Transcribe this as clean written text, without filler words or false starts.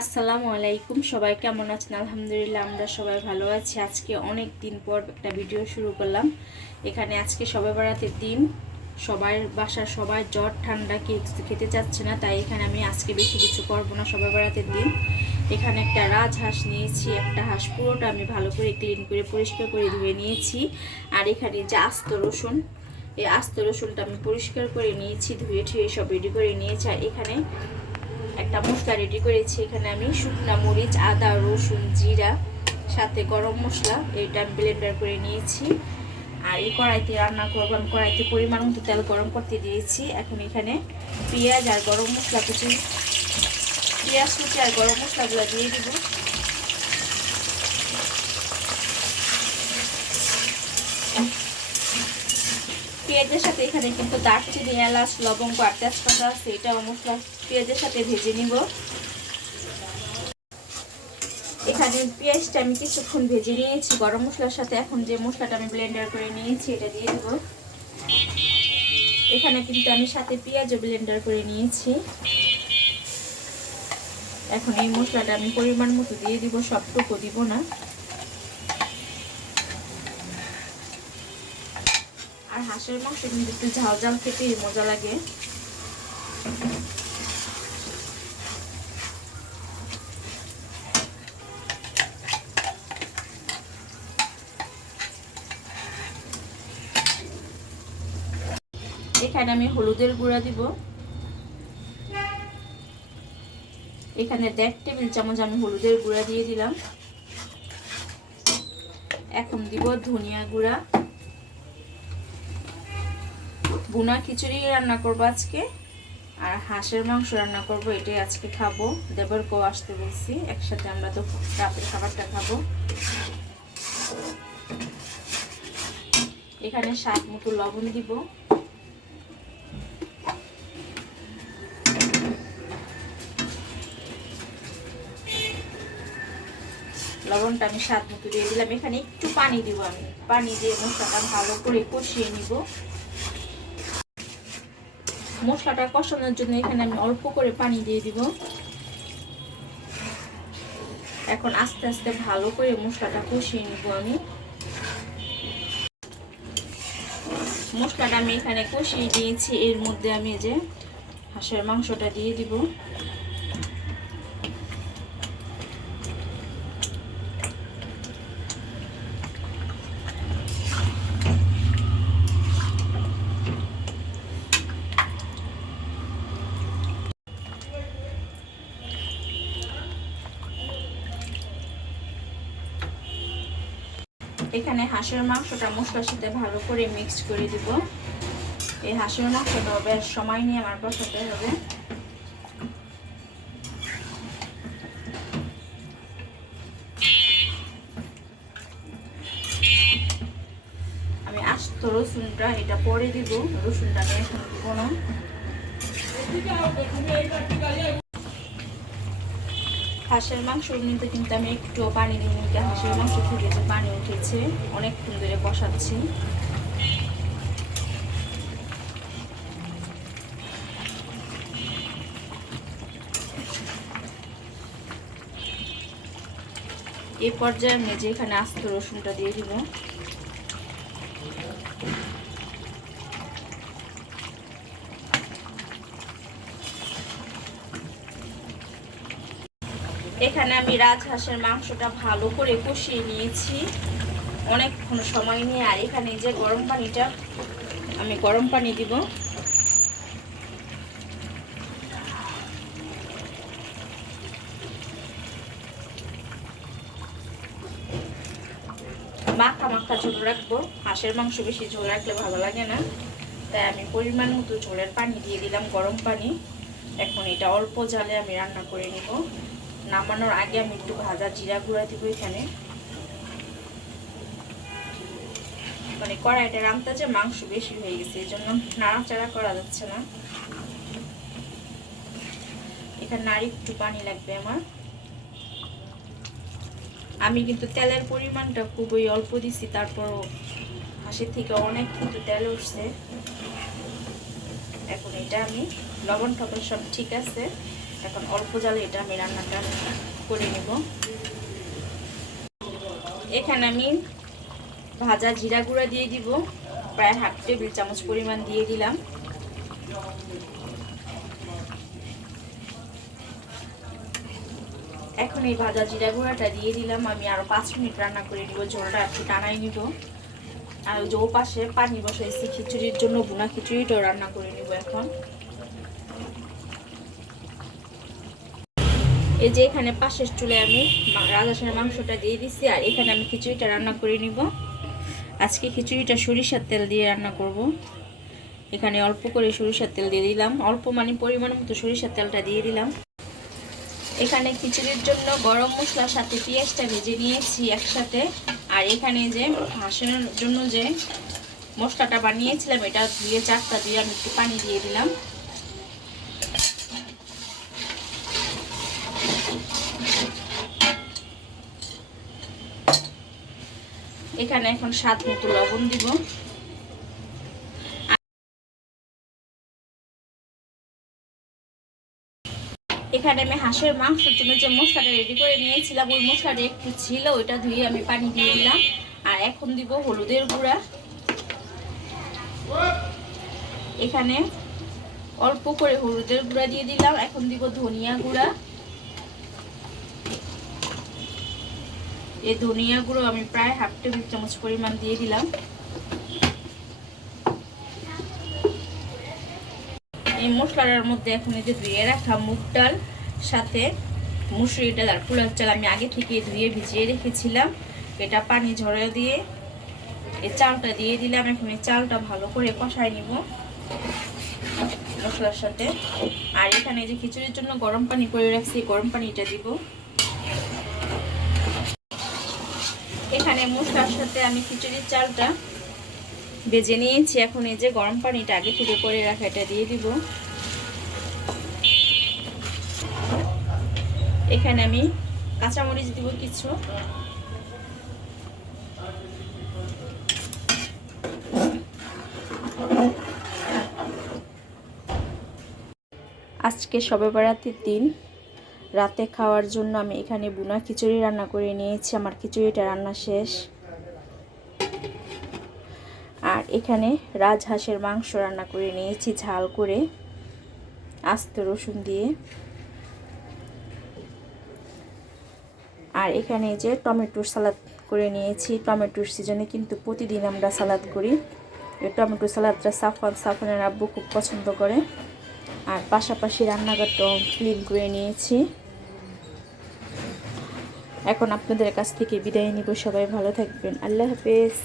আসসালামু আলাইকুম, সবাই কেমন আছেন? আলহামদুলিল্লাহ আমরা সবাই ভালো আছি। আজকে অনেক দিন পর একটা ভিডিও শুরু করলাম। এখানে আজকে সবে বেড়াতে দিন, সবার বাসার সবাই জ্বর ঠান্ডা কিছু খেতে চাচ্ছে না, তাই এখানে আমি আজকে বেশি কিছু করবো না। সবে বেড়াতে দিন এখানে একটা রাজহাঁস নিয়েছি। একটা হাঁস পুরোটা আমি ভালো করে ক্লিন করে পরিষ্কার করে ধুয়ে নিয়েছি। আর এখানে যে আস্ত রসুন, এই আস্ত রসুনটা আমি পরিষ্কার করে নিয়েছি, ধুয়ে ঠুয়ে সব রেডি করে নিয়েছি। আর এখানে একটা মশলা রেডি করেছি। এখানে আমি শুকনা মরিচ, আদা, রসুন, জিরা, সাথে গরম মশলা এটা ব্লেন্ডার করে নিয়েছি। আর এই কড়াইতে রান্না করবো। আমি কড়াইতে পরিমাণ মতো তেল গরম করতে দিয়েছি। এখন এখানে পেঁয়াজ আর গরম মশলা কুচি, পেঁয়াজ কুচি আর গরম মশলাগুলো দিয়ে দিব। পেঁয়াজের সাথে এখানে কিন্তু দারচিনি, এলাচ, লবঙ্গ আর তেজপাতা আছে, এটাও মশলা পেঁয়াজের সাথে ভেজে নিব। এখানে পেঁয়াজটা আমি কিছুক্ষণ ভেজে নিয়েছি গরম মশলার সাথে। এখন যে মশলাটা আমি ব্লেন্ডার করে নিয়েছি এটা দিয়ে দেবো। এখানে কিন্তু আমি সাথে পেঁয়াজও ব্লেন্ডার করে নিয়েছি। এখন এই মশলাটা আমি পরিমাণ মতো দিয়ে দিব, সবটুকু দিব না। আর হাঁসের মাংস কিন্তু একটু ঝাল ঝাল খেতেই মজা লাগে। এখানে আমি হলুদের গুঁড়া দিব। এখানে 1.5 টেবিল চামচ আমি হলুদের গুঁড়া দিয়ে দিলাম। এখন দিব ধনিয়া গুঁড়া। ভুনা খিচুড়ি রান্না করবো আজকে, আর হাঁসের মাংস রান্না করবো, এটাই আজকে খাবো। দেবরকেও আসতে বলছি, একসাথে আমরা তো রাতের খাবারটা খাবো। এখানে স্বাদ মতো লবণ দিব। লবণটা আমি স্বাদ মতো দিয়ে দিলাম। এখানে একটু পানি দিব। আমি পানি দিয়ে মশলাটা ভালো করে কষিয়ে নিব। মশলাটা কষানোর জন্য এখানে আমি অল্প করে পানি দিয়ে দিব। এখন আস্তে আস্তে ভালো করে মশলাটা কষিয়ে নিব। আমি মশলাটা আমি এখানে কষিয়ে দিয়েছি। এর মধ্যে আমি যে হাঁসের মাংসটা দিয়ে দিব। এখানে হাঁসের মাংসটা মশলার সাথে ভালো করে মিক্সড করে দিব। এই হাঁসের মাংসটা বেশ সময় নিয়ে আমার কষাতে হবে। আমি আস্ত রসুনটা এটা পরে দিব, রসুনটা আমি এখন দিব না। হাঁসের মাংস নিতে কিন্তু আমি একটু পানি দিই। হাঁসের মাংস থেকে যে পানি উঠেছে, অনেকক্ষণ ধরে কষাচ্ছি। এই পর্যায়ে আমি যে এখানে আস্ত রসুনটা দিয়ে দিব। এখানে আমি রাজহাঁসের মাংসটা ভালো করে কষিয়ে নিয়েছি অনেকক্ষণ সময় নিয়ে। আর এখানে যে গরম পানিটা, আমি গরম পানি দিব। মাখা মাখা ঝোল রাখবো। হাঁসের মাংস বেশি ঝোল রাখলে ভালো লাগে না, তাই আমি পরিমাণ মতো ঝোলের পানি দিয়ে দিলাম, গরম পানি। এখন এটা অল্প জালে আমি রান্না করে নিব। নামানোর আগে আমি একটু ভাজা জিরা গুঁড়া দিব এখানে। মানে কড়াইটা রান্না যে মাংস বেশি হয়ে গেছে, এই জন্য নাড়াচাড়া করা যাচ্ছে না। এখানে নাড়ি একটু পানি লাগবে আমার। আমি কিন্তু তেলের পরিমাণটা খুবই অল্প দিছি, তারপরও হাঁসের থেকে অনেক কিন্তু তেল উঠছে। এখন এটা আমি লবণ টবণ সব ঠিক আছে। এখন অল্প জালে এটা আমি রান্নাটা করে নেব। এখানে আমি ভাজা জিরা গুঁড়া দিয়ে দিব, প্রায় 1/2 টেবিল চামচ পরিমাণ দিয়ে দিলাম। এখন এই ভাজা জিরা গুঁড়াটা দিয়ে দিলাম। আমি আরো 5 মিনিট রান্না করে নিব, ঝোলটা একটু টানাই নিব। আর ওই যে ও পাশে পানি বসাইছি খিচুড়ির জন্য, ভুনা খিচুড়িটাও রান্না করে নিব। এখন এই যে এখানে পাশের চুলে আমি রাজহাঁসের মাংসটা দিয়ে দিচ্ছি, আর এখানে আমি খিচুড়িটা রান্না করে নিব। আজকে খিচুড়িটা সরিষার তেল দিয়ে রান্না করব। এখানে অল্প করে সরিষার তেল দিয়ে দিলাম, অল্প মানে পরিমাণ মতো সরিষার তেলটা দিয়ে দিলাম। এখানে খিচুড়ির জন্য গরম মশলার সাথে পেঁয়াজটা ভেজে নিয়েছি একসাথে। আর এখানে যে হাঁসের জন্য যে মশলাটা বানিয়েছিলাম, এটা ধুয়ে চারটা দিয়ে আমি একটু পানি দিয়ে দিলাম। এখানে এখন স্বাদ মতো লবণ দিব। এখানে আমি হাঁসের মাংসের জন্য যে মশলাটা রেডি করে নিয়েছিলাম, ওই মশলাটা একটু ছিল, ওইটা ধুয়ে আমি পানি দিয়ে দিলাম। আর এখন দিব হলুদের গুঁড়া। এখানে অল্প করে হলুদের গুঁড়া দিয়ে দিলাম। এখন দিব ধনিয়া গুঁড়া। এই ধনিয়া গুঁড়ো আমি প্রায় 1/2 টেবিল চামচ পরিমাণ দিয়ে দিলাম। এই মশলাটার মধ্যে এখন এই যে ধুয়ে রাখা মুগ ডাল সাথে মুসুরি ডাল আর পোলার চাল আমি আগে থেকে ধুয়ে ভিজিয়ে রেখেছিলাম, এটা পানি ঝরিয়ে দিয়ে এই চালটা দিয়ে দিলাম। এখন এই চালটা ভালো করে কষাই নিব মশলার সাথে। আর এখানে যে খিচুড়ির জন্য গরম পানি করে রাখছি, গরম পানিটা দিব। এখানে মশলার সাথে আমি খিচুড়ির চালটা ভেজে নিয়েছি। এখন এই যে গরম পানিটা আগে থেকে করে রাখা, এটা দিয়ে দিব। এখানে আমি কাঁচামরিচ দিব কিছু। আজকে শবে বরাতের দিন, রাতে খাওয়ার জন্য আমি এখানে বুনা খিচুড়ি রান্না করে নিয়েছি। আমার খিচুড়িটা রান্না শেষ। আর এখানে রাজহাঁসের মাংস রান্না করে নিয়েছি ঝাল করে, আস্ত রসুন দিয়ে। আর এখানে যে টমেটোর সালাদ করে নিয়েছি। টমেটোর সিজনে কিন্তু প্রতিদিন আমরা সালাদ করি। এই টমেটো সালাদটা সাফনের আব্বু খুব পছন্দ করে। আর পাশাপাশি রান্নাঘরটাও ক্লিন করে নিয়েছি। এখন আপনাদের কাছ থেকে বিদায় নিব। সবাই ভালো থাকবেন। আল্লাহ হাফেজ।